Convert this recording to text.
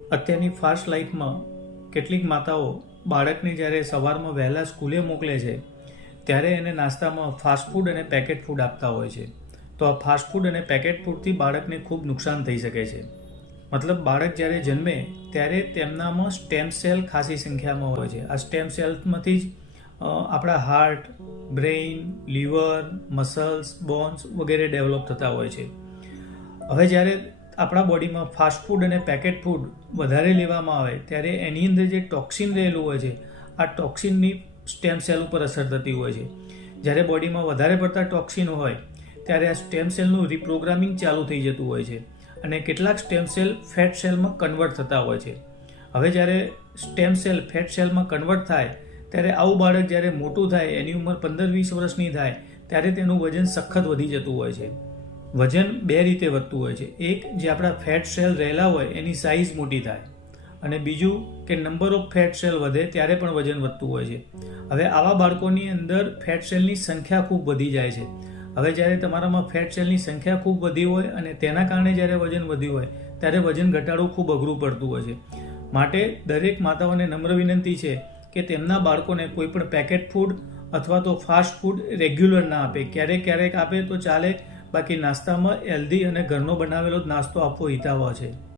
અત્યારની ફાસ્ટ લાઈફમાં કેટલીક માતાઓ બાળકને જ્યારે સવારમાં વહેલા સ્કૂલે મોકલે છે ત્યારે એને નાસ્તામાં ફાસ્ટ ફૂડ અને પેકેટ ફૂડ આપતા હોય છે. તો આ ફાસ્ટ ફૂડ અને પેકેટ ફૂડથી બાળકને ખૂબ નુકસાન થઈ શકે છે. મતલબ બાળક જ્યારે જન્મે ત્યારે તેમનામાં સ્ટેમ સેલ ખાસી સંખ્યામાં હોય છે. આ સ્ટેમ સેલ્સમાંથી જ આપણા heart, brain, liver, muscles, bones વગેરે ડેવલપ થતા હોય છે. હવે જ્યારે આપણા બોડીમાં ફાસ્ટ ફૂડ અને પેકેટ ફૂડ વધારે લેવામાં આવે ત્યારે એની અંદર જે ટોક્સિન રહેલું હોય છે, આ ટોક્સિનની સ્ટેમ સેલ ઉપર અસર થતી હોય છે. જ્યારે બોડીમાં વધારે પડતા ટોક્સિન હોય ત્યારે આ સ્ટેમ સેલનું રિપ્રોગ્રામિંગ ચાલુ થઈ જતું હોય છે અને કેટલાક સ્ટેમ સેલ ફેટ સેલમાં કન્વર્ટ થતા હોય છે. હવે જ્યારે સ્ટેમ સેલ ફેટ સેલમાં કન્વર્ટ થાય ત્યારે આવું બાળક જ્યારે મોટું થાય, એની ઉંમર 15-20 વર્ષની થાય ત્યારે તેનું વજન સખત વધી જતું હોય છે. વજન બે રીતે વધતું હોય છે. એક, જે આપણા ફેટ સેલ રહેલા હોય એની સાઇઝ મોટી થાય, અને બીજું કે નંબર ઓફ ફેટ સેલ વધે ત્યારે પણ વજન વધતું હોય છે. હવે આવા બાળકોની અંદર ફેટ સેલની સંખ્યા ખૂબ વધી જાય છે. હવે જ્યારે તમારામાં ફેટ સેલની સંખ્યા ખૂબ વધી હોય અને તેના કારણે જ્યારે વજન વધ્યું હોય ત્યારે વજન ઘટાડવું ખૂબ અઘરું પડતું હોય છે. માટે દરેક માતાઓને નમ્ર વિનંતી છે કે તેમના બાળકોને કોઈ પણ પેકેટ ફૂડ અથવા તો ફાસ્ટ ફૂડ રેગ્યુલર ના આપે. ક્યારેક આપે તો ચાલે, બાકી નાસ્તામાં હેલ્ધી અને ઘરનો બનાવેલો જ નાસ્તો આપવો હિતાવહ છે.